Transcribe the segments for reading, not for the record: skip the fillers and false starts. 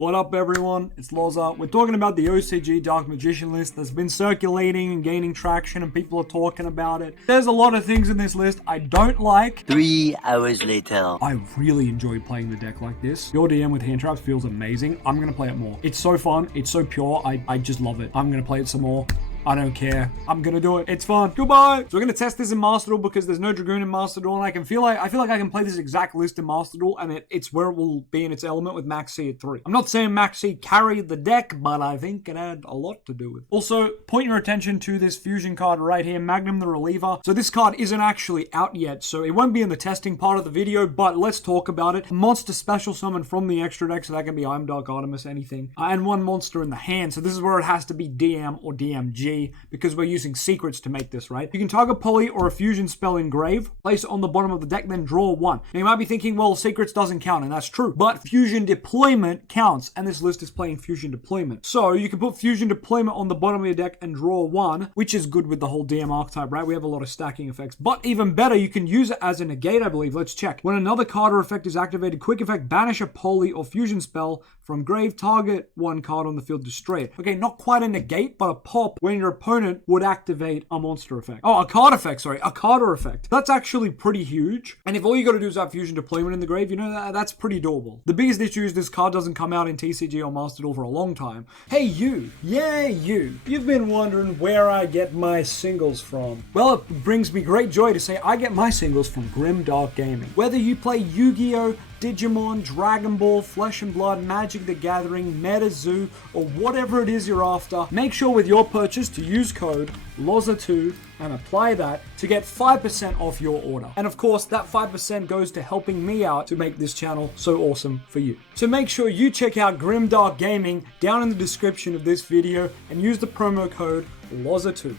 What up, everyone? It's Loza. We're talking about the OCG Dark Magician list that's been circulating and gaining traction, and people are talking about it. There's a lot of things in this list I don't like. 3 hours later. I really enjoy playing the deck like this. Your DM with hand traps feels amazing. I'm going to play it more. It's so fun. It's so pure. I just love it. I'm going to play it some more. I don't care. I'm gonna do it. It's fun. Goodbye. So we're gonna test this in Master Duel because there's no Dragoon in Master Duel, and I feel like I can play this exact list in Master Duel, and it's where it will be in its element with Max C at 3. I'm not saying Max C carried the deck, but I think it had a lot to do with it. Also, point your attention to this fusion card right here, Magnum the Reliever. So this card isn't actually out yet, so it won't be in the testing part of the video, but let's talk about it. Monster special summon from the extra deck, so that can be I'm Dark Artemis, anything. And one monster in the hand, so this is where it has to be DM or DMG, because we're using secrets to make this, right? You can target poly or a fusion spell engrave, place it on the bottom of the deck, then draw one. Now you might be thinking, well, secrets doesn't count, and that's true. But fusion deployment counts, and this list is playing fusion deployment. So you can put fusion deployment on the bottom of your deck and draw one, which is good with the whole DM archetype, right? We have a lot of stacking effects. But even better, you can use it as a negate, I believe. Let's check. When another card or effect is activated, quick effect, banish a poly or fusion spell from grave, target one card on the field, destroy it. Okay, not quite a negate, but a pop when your opponent would activate a monster effect. Oh, a card effect, sorry. A card effect. That's actually pretty huge. And if all you gotta do is have fusion deployment in the grave, you know, that's pretty doable. The biggest issue is this card doesn't come out in TCG or Master Duel for a long time. Hey, you. Yeah, you. You've been wondering where I get my singles from. Well, it brings me great joy to say I get my singles from Grimdark Gaming. Whether you play Yu-Gi-Oh!, Digimon, Dragon Ball, Flesh and Blood, Magic the Gathering, MetaZoo, or whatever it is you're after, make sure with your purchase to use code LOZA2 and apply that to get 5% off your order. And of course, that 5% goes to helping me out to make this channel so awesome for you. So make sure you check out Grimdark Gaming down in the description of this video and use the promo code LOZA2.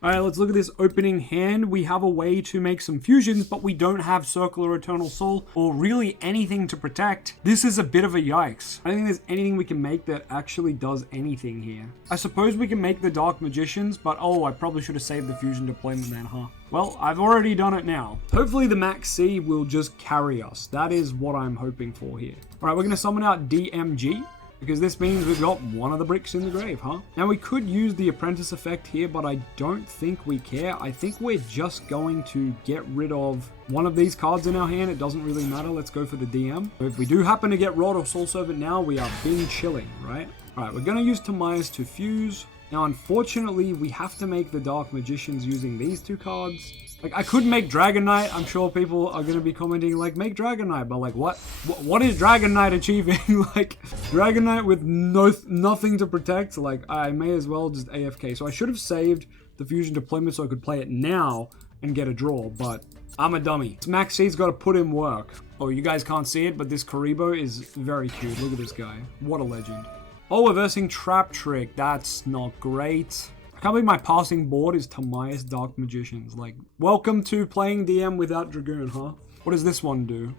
Alright, let's look at this opening hand. We have a way to make some fusions, but we don't have Circular Eternal Soul or really anything to protect. This is a bit of a yikes. I don't think there's anything we can make that actually does anything here. I suppose we can make the Dark Magicians, but oh, I probably should have saved the fusion deployment then, huh? Well, I've already done it now. Hopefully the Max C will just carry us. That is what I'm hoping for here. Alright, we're going to summon out DMG, because this means we've got one of the bricks in the grave, huh? Now we could use the apprentice effect here, but I don't think we care. I think we're just going to get rid of one of these cards in our hand. It doesn't really matter. Let's go for the DM. So if we do happen to get Rod or Soul Servant now, we are being chilling, right? All right, we're going to use Tamias to fuse. Now, unfortunately, we have to make the Dark Magicians using these two cards. Like, I could make Dragon Knight. I'm sure people are going to be commenting, like, make Dragon Knight. But, like, what is Dragon Knight achieving? Like, Dragon Knight with nothing to protect? Like, I may as well just AFK. So I should have saved the fusion deployment so I could play it now and get a draw. But I'm a dummy. Max C's got to put in work. Oh, you guys can't see it, but this Karibo is very cute. Look at this guy. What a legend. Oh, we're versing Trap Trick. That's not great. I can't believe my passing board is Tamias Dark Magicians. Like, welcome to playing DM without Dragoon, huh? What does this one do?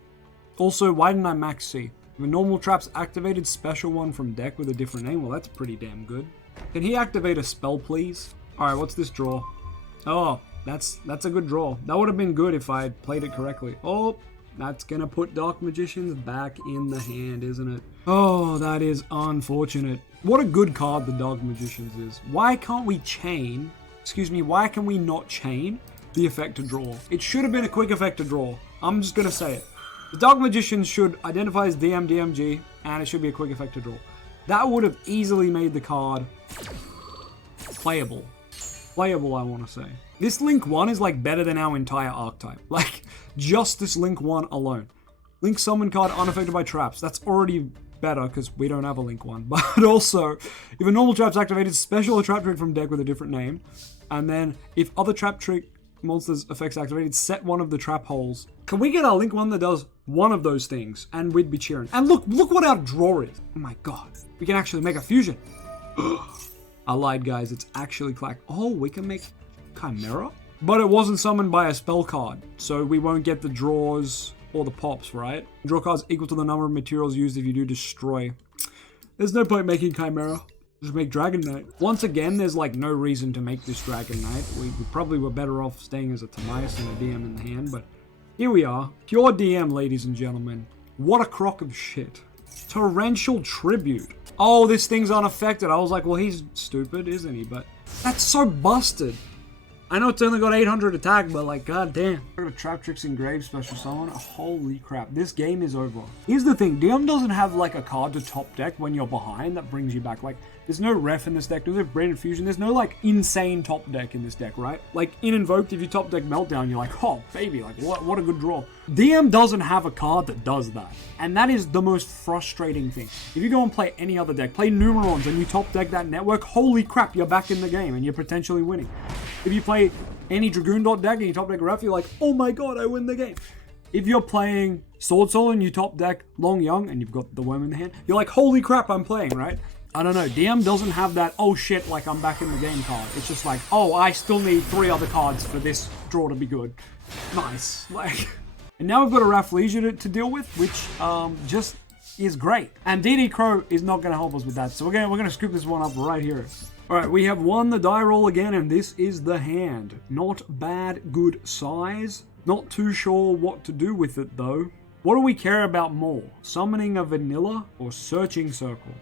Also, why didn't I Max C? If a normal trap's activated, special one from deck with a different name. Well, that's pretty damn good. Can he activate a spell, please? Alright, what's this draw? Oh, that's a good draw. That would have been good if I had played it correctly. Oh, that's gonna put Dark Magicians back in the hand, isn't it? Oh, that is unfortunate. What a good card the Dark Magicians is. Why can't we chain? Excuse me, why can we not chain the effect to draw? It should have been a quick effect to draw. I'm just gonna say it. The Dark Magicians should identify as DMG, and it should be a quick effect to draw. That would have easily made the card playable. Playable, I want to say. This Link 1 is like better than our entire archetype. Like, just this Link 1 alone. Link summon card unaffected by traps. That's already better because we don't have a Link 1. But also, if a normal trap's activated, special a trap trick from deck with a different name. And then, if other trap trick monsters effects activated, set one of the trap holes. Can we get our Link 1 that does one of those things? And we'd be cheering. And look what our draw is. Oh my god. We can actually make a fusion. I lied, guys. It's actually Clack. Oh, we can make Chimera? But it wasn't summoned by a spell card, so we won't get the draws or the pops, right? Draw cards equal to the number of materials used if you do destroy. There's no point making Chimera. Just make Dragon Knight. Once again, there's like no reason to make this Dragon Knight. We probably were better off staying as a Tamias and a DM in the hand, but here we are. Pure DM, ladies and gentlemen. What a crock of shit. Torrential Tribute. Oh, this thing's unaffected. I was like, well, he's stupid, isn't he? But that's so busted. I know it's only got 800 attack, but like, goddamn. We're gonna Trap Tricks Engraved Special Summon. Holy crap, this game is over. Here's the thing, DM doesn't have like a card to top deck when you're behind that brings you back. Like, there's no ref in this deck, there's no Branded Fusion, there's no like insane top deck in this deck, right? Like in Invoked, if you top deck Meltdown, you're like, oh baby, like what a good draw. DM doesn't have a card that does that. And that is the most frustrating thing. If you go and play any other deck, play Numerons and you top deck that network, holy crap, you're back in the game and you're potentially winning. If you play any Dragoon deck and you top deck Ref, you're like, oh my god, I win the game. If you're playing Sword Soul and you top deck Long Young and you've got the Worm in the hand, you're like, holy crap, I'm playing, right? I don't know, DM doesn't have that, oh shit, like I'm back in the game card. It's just like, oh, I still need 3 other cards for this draw to be good. Nice. Like, and now we've got a Rafflesia to deal with, which just is great. And DD Crow is not going to help us with that, so we're gonna scoop this one up right here. Alright, we have won the die roll again, and this is the hand. Not bad, good size. Not too sure what to do with it, though. What do we care about more? Summoning a vanilla or searching circle?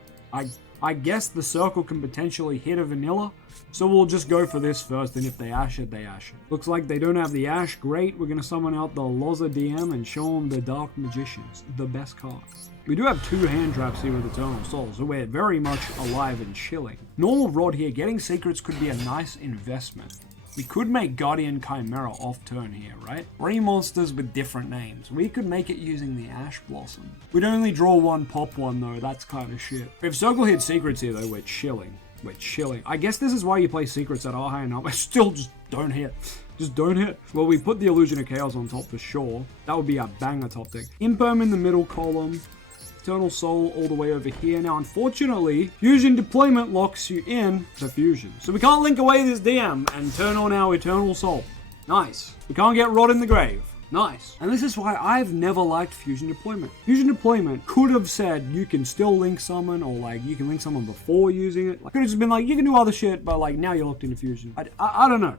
I guess the circle can potentially hit a vanilla, so we'll just go for this first, and if they ash it, they ash it. Looks like they don't have the ash, great. We're going to summon out the Loza DM and show them the Dark Magicians, the best card. We do have 2 hand traps here with Eternal Soul, so we're very much alive and chilling. Normal Rod here, getting secrets could be a nice investment. We could make Guardian Chimera off turn here, right? 3 monsters with different names. We could make it using the Ash Blossom. We'd only draw 1, pop 1 though, that's kind of shit. If Circle hit secrets here though, we're chilling. We're chilling. I guess this is why you play secrets that are high enough. I still just don't hit. Just don't hit. Well, we put the Illusion of Chaos on top for sure. That would be a banger top deck. Imperm in the middle column. Eternal Soul all the way over here. Now, unfortunately, Fusion Deployment locks you in to Fusion. So we can't link away this DM and turn on our Eternal Soul. Nice. We can't get Rot in the Grave. Nice. And this is why I've never liked Fusion Deployment. Fusion Deployment could have said you can still link summon, or like you can link summon before using it. Like, could have just been like, you can do other shit, but like now you're locked into Fusion. I don't know.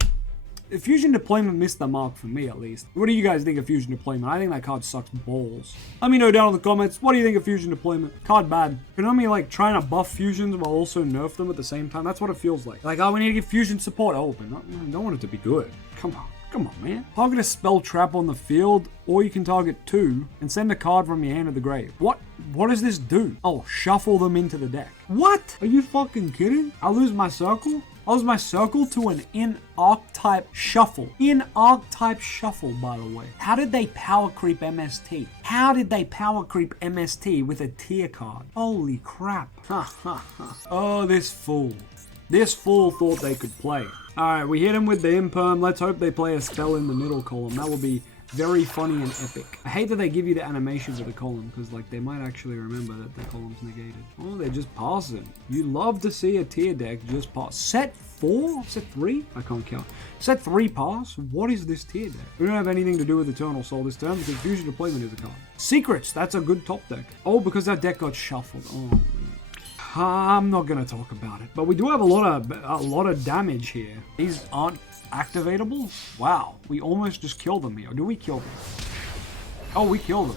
Fusion Deployment missed the mark for me, at least. What do you guys think of Fusion Deployment? I think that card sucks balls. Let me know down in the comments, what do you think of Fusion Deployment? Card bad. Konami like trying to buff fusions while also nerf them at the same time. That's what it feels like. Like, oh, we need to give fusion support. Oh, but don't want it to be good. Come on, man. Target a spell trap on the field, or you can target 2 and send a card from your hand to the grave. What does this do? Oh, shuffle them into the deck. What? Are you fucking kidding? I lose my circle? I lose my circle to an in-archetype shuffle. In-archetype shuffle, by the way. How did they power creep MST? How did they power creep MST with a tier card? Holy crap. Oh, this fool. This fool thought they could play. Alright, we hit him with the Imperm. Let's hope they play a spell in the middle column. That will be very funny and epic. I hate that they give you the animation for the column, because like they might actually remember that the column's negated. Oh, they're just passing. You love to see a tier deck just pass. Set 4? Set 3? I can't count. Set 3 pass? What is this tier deck? We don't have anything to do with Eternal Soul this turn, because Fusion Deployment is a card. Secrets, that's a good top deck. Oh, because that deck got shuffled. Oh, I'm not gonna talk about it, but we do have a lot of damage here. These aren't activatable? Wow, we almost just killed them here. Do we kill them? Oh, we killed them.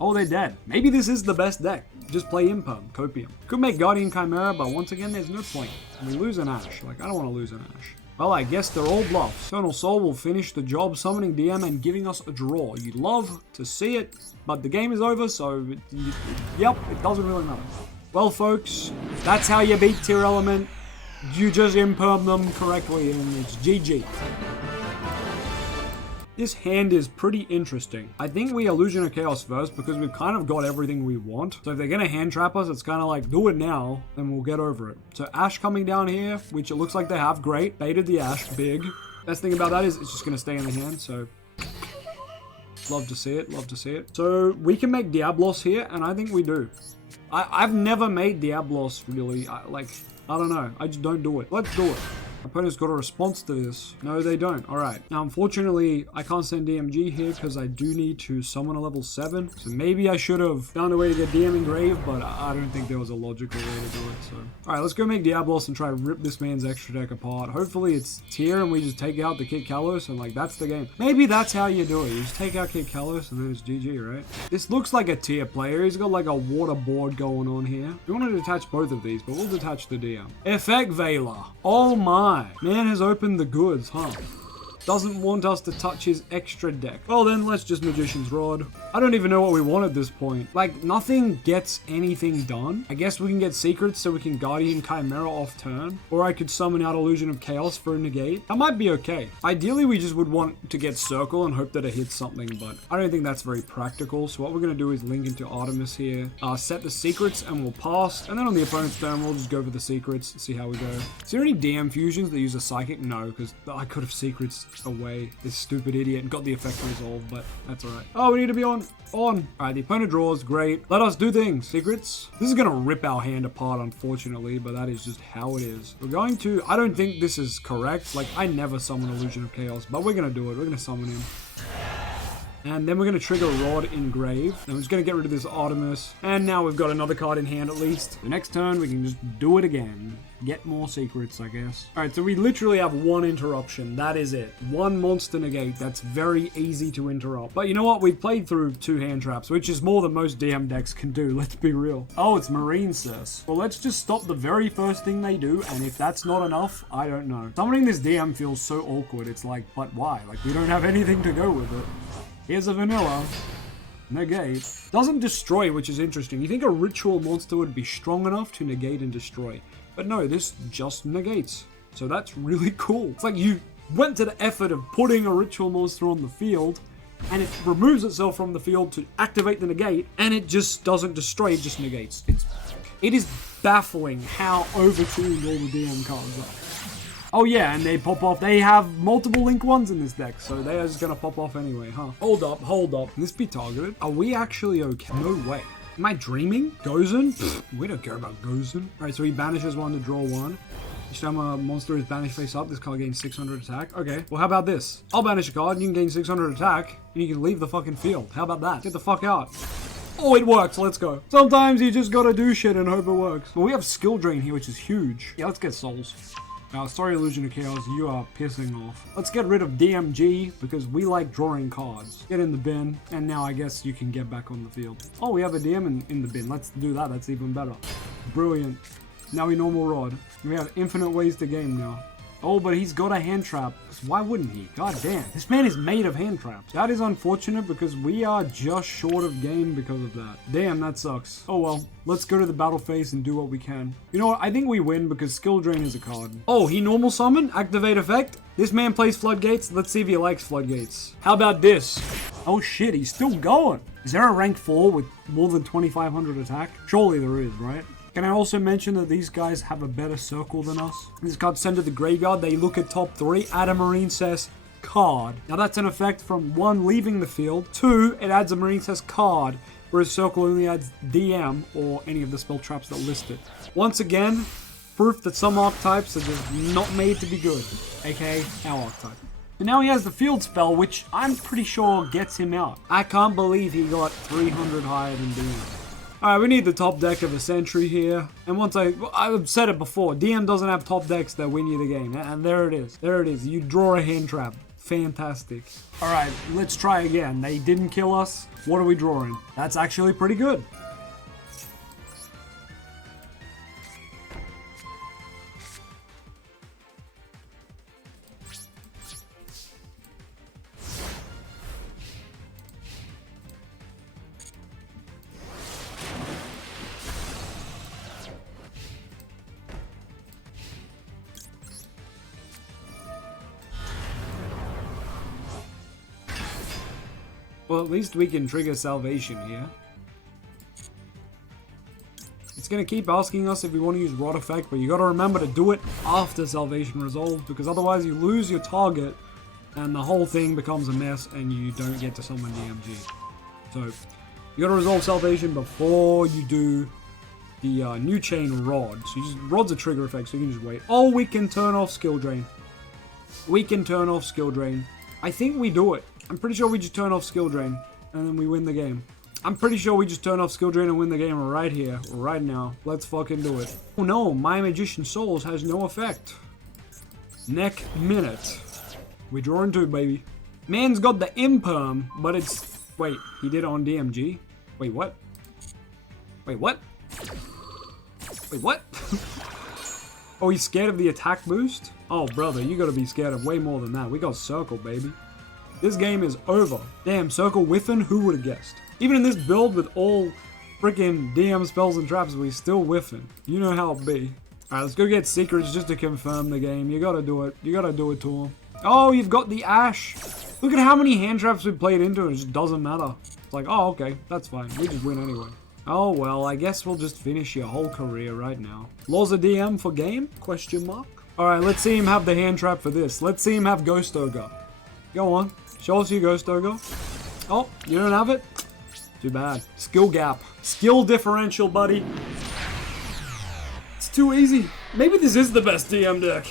Oh, they're dead. Maybe this is the best deck. Just play Imperm, Copium. Could make Guardian Chimera, but once again, there's no point. We lose an Ash. Like, I don't want to lose an Ash. Well, I guess they're all bluffs. Eternal Soul will finish the job, summoning DM and giving us a draw. You'd love to see it, but the game is over, so yep, it doesn't really matter. Well, folks, that's how you beat Tier Element. You just imperm them correctly, and it's GG. This hand is pretty interesting. I think we Illusion of Chaos first, because we've kind of got everything we want. So if they're gonna hand trap us, it's kind of like, do it now, and we'll get over it. So Ash coming down here, which it looks like they have, great. Baited the Ash, big. Best thing about that is it's just gonna stay in the hand, so love to see it, love to see it. So we can make Diablos here, and I think we do. I've never made Diablos, really. I don't know. I just don't do it. Let's do it. Opponent's got a response to this. No, they don't. All right. Now, unfortunately, I can't send DMG here because I do need to summon a level 7. So maybe I should have found a way to get DM engraved, but I don't think there was a logical way to do it. So, all right, let's go make Diablos and try to rip this man's extra deck apart. Hopefully it's tier and we just take out the Kid Kalos and like that's the game. Maybe that's how you do it. You just take out Kid Kalos and then it's GG, right? This looks like a tier player. He's got like a water board going on here. We want to detach both of these, but we'll detach the DM. Effect Veiler. Oh my. Man has opened the goods, huh? Doesn't want us to touch his extra deck. Well then, let's just Magician's Rod. I don't even know what we want at this point. Like, nothing gets anything done. I guess we can get secrets so we can Guardian Chimera off turn. Or I could summon out Illusion of Chaos for a negate. That might be okay. Ideally, we just would want to get Circle and hope that it hits something, but I don't think that's very practical. So what we're going to do is link into Artemis here, set the secrets, and we'll pass. And then on the opponent's turn, we'll just go for the secrets and see how we go. Is there any DM fusions that use a Psychic? No, because I could have secrets away this stupid idiot and got the effect resolved, but that's alright. Oh, we need to be on. Alright, the opponent draws. Great. Let us do things. Secrets. This is going to rip our hand apart, unfortunately, but that is just how it is. We're going to... I don't think this is correct. Like, I never summon Illusion of Chaos, but we're going to do it. We're going to summon him. And then we're going to trigger Rod Engrave. And we're just going to get rid of this Artemis. And now we've got another card in hand at least. The next turn, we can just do it again. Get more secrets, I guess. Alright, so we literally have one interruption. That is it. One monster negate. That's very easy to interrupt. But you know what? We've played through 2 hand traps, which is more than most DM decks can do. Let's be real. Oh, it's Marine Cess. Well, let's just stop the very first thing they do. And if that's not enough, I don't know. Summoning this DM feels so awkward. It's like, but why? Like, we don't have anything to go with it. Here's a vanilla. Negate. Doesn't destroy, which is interesting. You think a ritual monster would be strong enough to negate and destroy. But no, this just negates. So that's really cool. It's like you went to the effort of putting a ritual monster on the field, and it removes itself from the field to activate the negate, and it just doesn't destroy, it just negates. It is baffling how overtuned all the DM cards are. Oh yeah, and they pop off. They have multiple Link 1s in this deck, so they are just gonna pop off anyway, huh? Hold up. Can this be targeted? Are we actually okay? No way. Am I dreaming? Gozen? We don't care about Gozen. Alright, so he banishes 1 to draw 1. Each time a monster is banished face up, this card gains 600 attack. Okay, well how about this? I'll banish a card, you can gain 600 attack, and you can leave the fucking field. How about that? Get the fuck out. Oh, it works. Let's go. Sometimes you just gotta do shit and hope it works. Well, we have skill drain here, which is huge. Yeah, let's get souls. Sorry, Illusion of Chaos, you are pissing off. Let's get rid of DMG, because we like drawing cards. Get in the bin, and now I guess you can get back on the field. Oh, we have a DM in the bin. Let's do that. That's even better. Brilliant. Now we normal Rod. We have infinite ways to game now. Oh, but he's got a hand trap. Why wouldn't he? God damn. This man is made of hand traps. That is unfortunate because we are just short of game because of that. Damn, that sucks. Oh well. Let's go to the battle phase and do what we can. You know what? I think we win because Skill Drain is a card. Oh, he normal summon? Activate effect? This man plays Floodgates. Let's see if he likes Floodgates. How about this? Oh shit, he's still going. Is there a rank 4 with more than 2,500 attack? Surely there is, right? Can I also mention that these guys have a better circle than us? This card sent to the graveyard, they look at top 3, add a Marine Cess card. Now that's an effect from 1, leaving the field, 2, it adds a Marine Cess card, whereas circle only adds DM or any of the spell traps that list it. Once again, proof that some archetypes are just not made to be good, aka our archetype. And now he has the field spell, which I'm pretty sure gets him out. I can't believe he got 300 higher than DM. Alright, we need the top deck of a Sentry here. And once I've said it before, DM doesn't have top decks that win you the game. And there it is. There it is. You draw a hand trap. Fantastic. Alright, let's try again. They didn't kill us. What are we drawing? That's actually pretty good. Well, at least we can trigger Salvation here. It's going to keep asking us if we want to use Rod Effect, but you got to remember to do it after Salvation resolves, because otherwise you lose your target and the whole thing becomes a mess and you don't get to summon DMG. So, you got to resolve Salvation before you do the new chain rod. So you just, rod's a trigger effect, so you can just wait. Oh, we can turn off skill drain. We can turn off skill drain. I think we do it. I'm pretty sure we just turn off skill drain and then we win the game. I'm pretty sure we just turn off skill drain and win the game right here, right now. Let's fucking do it. Oh no, my Magician Souls has no effect. Neck minute. We draw into, baby. Man's got the imperm, but it's... Wait, he did it on DMG? Wait, what? Wait, what? Wait, what? Oh, he's scared of the attack boost? Oh, brother, you gotta be scared of way more than that. We got Circle, baby. This game is over. Damn, Circle whiffing? Who would have guessed? Even in this build with all freaking DM spells and traps, we still whiffing. You know how it be. Alright, let's go get secrets just to confirm the game. You gotta do it. You gotta do it to him. Oh, you've got the Ash. Look at how many hand traps we played into. It just doesn't matter. It's like, oh, okay, that's fine. We just win anyway. Oh, well, I guess we'll just finish your whole career right now. Loza DM for game? Question mark. Alright, let's see him have the hand trap for this. Let's see him have Ghost Ogre. Go on. Show us your Ghost Ogre. Oh, you don't have it? Too bad. Skill gap. Skill differential, buddy. It's too easy. Maybe this is the best DM deck.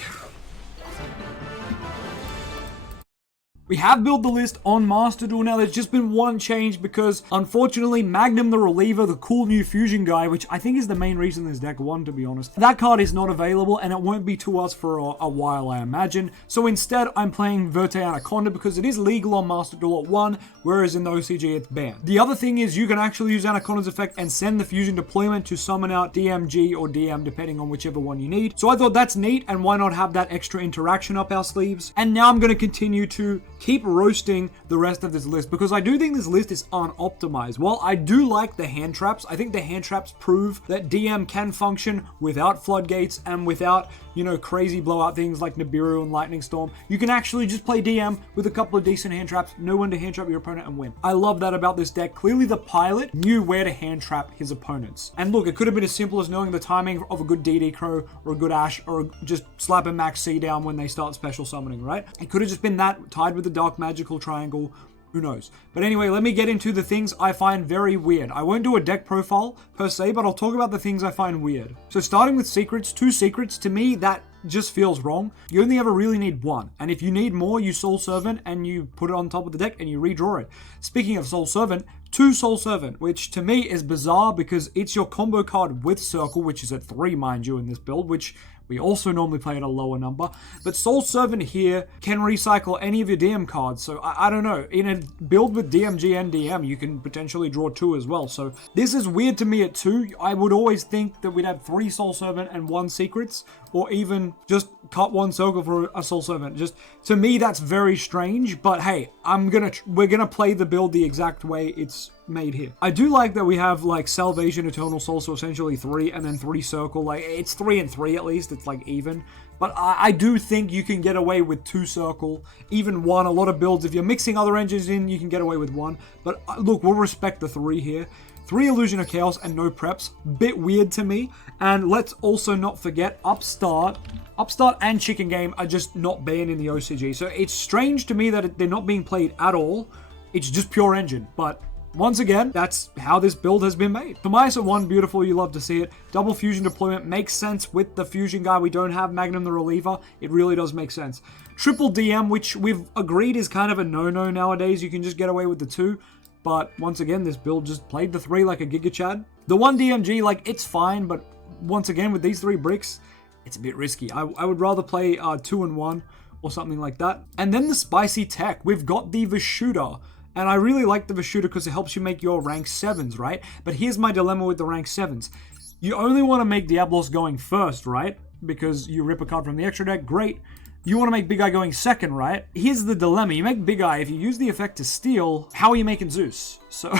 We have built the list on Master Duel now. There's just been one change because, unfortunately, Magnum the Reliever, the cool new fusion guy, which I think is the main reason this deck won, to be honest, that card is not available and it won't be to us for a while, I imagine. So instead, I'm playing Verte Anaconda because it is legal on Master Duel at 1, whereas in the OCG it's banned. The other thing is you can actually use Anaconda's effect and send the fusion deployment to summon out DMG or DM, depending on whichever one you need. So I thought that's neat, and why not have that extra interaction up our sleeves? And now I'm going to continue to keep roasting the rest of this list because I do think this list is unoptimized. While I do like the hand traps, I think the hand traps prove that DM can function without floodgates and without, you know, crazy blowout things like Nibiru and Lightning Storm. You can actually just play DM with a couple of decent hand traps, know when to hand trap your opponent and win. I love that about this deck. Clearly the pilot knew where to hand trap his opponents. And look, it could have been as simple as knowing the timing of a good DD Crow or a good Ash or just slap a Max C down when they start special summoning, right? It could have just been that tied with the Dark Magical Triangle. Who knows? But anyway, let me get into the things I find very weird. I won't do a deck profile per se, but I'll talk about the things I find weird. So starting with secrets, 2 secrets, to me that just feels wrong. You only ever really need 1. And if you need more, you Soul Servant and you put it on top of the deck and you redraw it. Speaking of Soul Servant, 2 Soul Servant, which to me is bizarre because it's your combo card with Circle, which is at 3, mind you, in this build, which we also normally play at a lower number. But Soul Servant here can recycle any of your DM cards. So I don't know. In a build with DMG and DM, you can potentially draw 2 as well. So this is weird to me at 2. I would always think that we'd have 3 Soul Servant and 1 Secrets. Or even just cut 1 Circle for a Soul Servant. Just, to me, that's very strange. But hey, we're gonna play the build the exact way it's made here. I do like that we have like Salvation, Eternal Soul, so essentially 3 and then 3 Circle. Like it's 3 and 3 at least. It's like even. But I do think you can get away with 2 Circle, even 1. A lot of builds, if you're mixing other engines in, you can get away with 1. But look, we'll respect the 3 here. 3 Illusion of Chaos and no preps. Bit weird to me. And let's also not forget Upstart. Upstart and Chicken Game are just not banned in the OCG. So it's strange to me that they're not being played at all. It's just pure engine. But once again, that's how this build has been made. Tomias at 1, beautiful, you love to see it. Double fusion deployment makes sense with the fusion guy. We don't have Magnum the Reliever. It really does make sense. Triple DM, which we've agreed is kind of a no-no nowadays. You can just get away with the 2. But once again, this build just played the 3 like a Giga Chad. The 1 DMG, like, it's fine, but once again, with these 3 bricks, it's a bit risky. I would rather play 2 and 1 or something like that. And then the spicy tech. We've got the Vishuda. And I really like the Vishuda because it helps you make your rank 7s, right? But here's my dilemma with the rank 7s. You only want to make Diablos going first, right? Because you rip a card from the extra deck, great. You want to make Big Eye going second, right? Here's the dilemma. You make Big Eye, if you use the effect to steal, how are you making Zeus? So,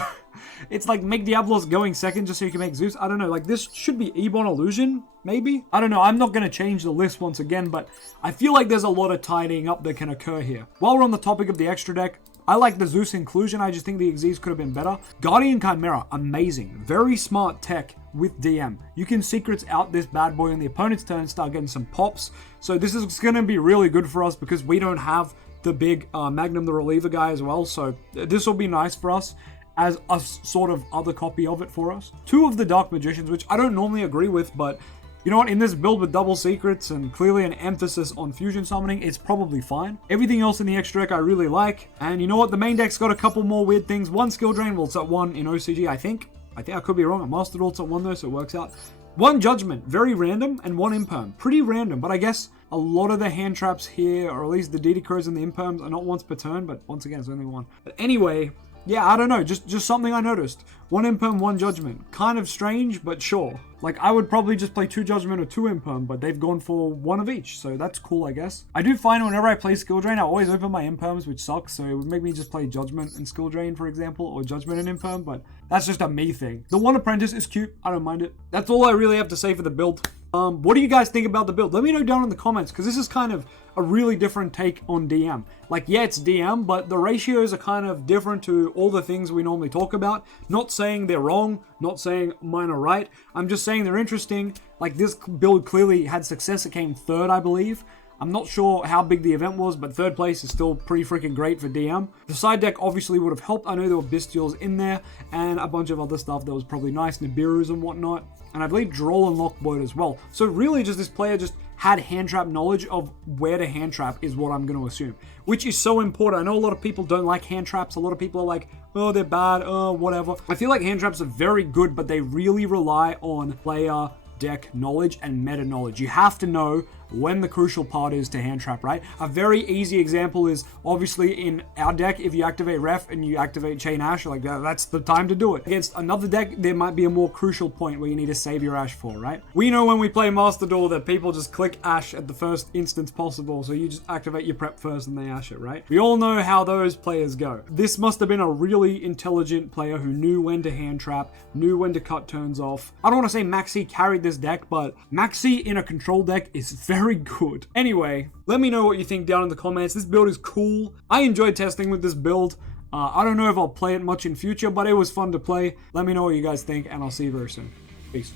it's like make Diablos going second just so you can make Zeus. I don't know, like this should be Ebon Illusion, maybe? I don't know, I'm not going to change the list once again, but I feel like there's a lot of tidying up that can occur here. While we're on the topic of the extra deck, I like the Zeus inclusion. I just think the Xyz could have been better. Guardian Chimera, amazing. Very smart tech with DM. You can secrets out this bad boy on the opponent's turn, start getting some pops. So this is going to be really good for us because we don't have the big Magnum the Reliever guy as well. So this will be nice for us. as a sort of other copy of it for us. 2 of the Dark Magicians, which I don't normally agree with, but you know what, in this build with double secrets and clearly an emphasis on fusion summoning, it's probably fine. Everything else in the extra deck I really like, and you know what, the main deck's got a couple more weird things. 1 skill drain, well, it's at 1 in OCG, I think I could be wrong. A Master Duel's at 1 though, so it works out. 1 Judgment, very random, and 1 Imperm, pretty random, but I guess a lot of the hand traps here, or at least the Dedecrows and the Imperms, are not once per turn, but once again, it's only 1. But anyway, yeah, I don't know, just something I noticed. 1 Imperm, 1 Judgment. Kind of strange, but sure. Like, I would probably just play 2 Judgment or 2 Imperm, but they've gone for 1 of each, so that's cool, I guess. I do find whenever I play Skill Drain, I always open my Imperms, which sucks, so it would make me just play Judgment and Skill Drain, for example, or Judgment and Imperm, but that's just a me thing. The 1 Apprentice is cute, I don't mind it. That's all I really have to say for the build. What do you guys think about the build? Let me know down in the comments, because this is kind of a really different take on DM. Like, yeah, it's DM, but the ratios are kind of different to all the things we normally talk about. Not saying they're wrong, not saying mine are right. I'm just saying they're interesting. Like, this build clearly had success. It came 3rd, I believe. I'm not sure how big the event was, but 3rd place is still pretty freaking great for DM. The side deck obviously would have helped. I know there were Bestials in there and a bunch of other stuff that was probably nice, Nibiru's and whatnot. And I believe Droll and Lockboard as well. So really just this player just had hand trap knowledge of where to hand trap is what I'm going to assume. Which is so important. I know a lot of people don't like hand traps. A lot of people are like, oh, they're bad, oh, whatever. I feel like hand traps are very good, but they really rely on player deck knowledge and meta knowledge. You have to know when the crucial part is to hand trap, right? A very easy example is obviously in our deck, if you activate Ref and you activate Chain Ash, like that's the time to do it. Against another deck, there might be a more crucial point where you need to save your Ash for, right? We know when we play Master Duel that people just click Ash at the first instance possible, so you just activate your prep first and they Ash it, right? We all know how those players go. This must have been a really intelligent player who knew when to hand trap, knew when to cut turns off. I don't want to say Maxi carried this deck, but Maxi in a control deck is very good. Anyway, let me know what you think down in the comments. This build is cool. I enjoyed testing with this build. I don't know if I'll play it much in future, but it was fun to play. Let me know what you guys think, and I'll see you very soon. Peace.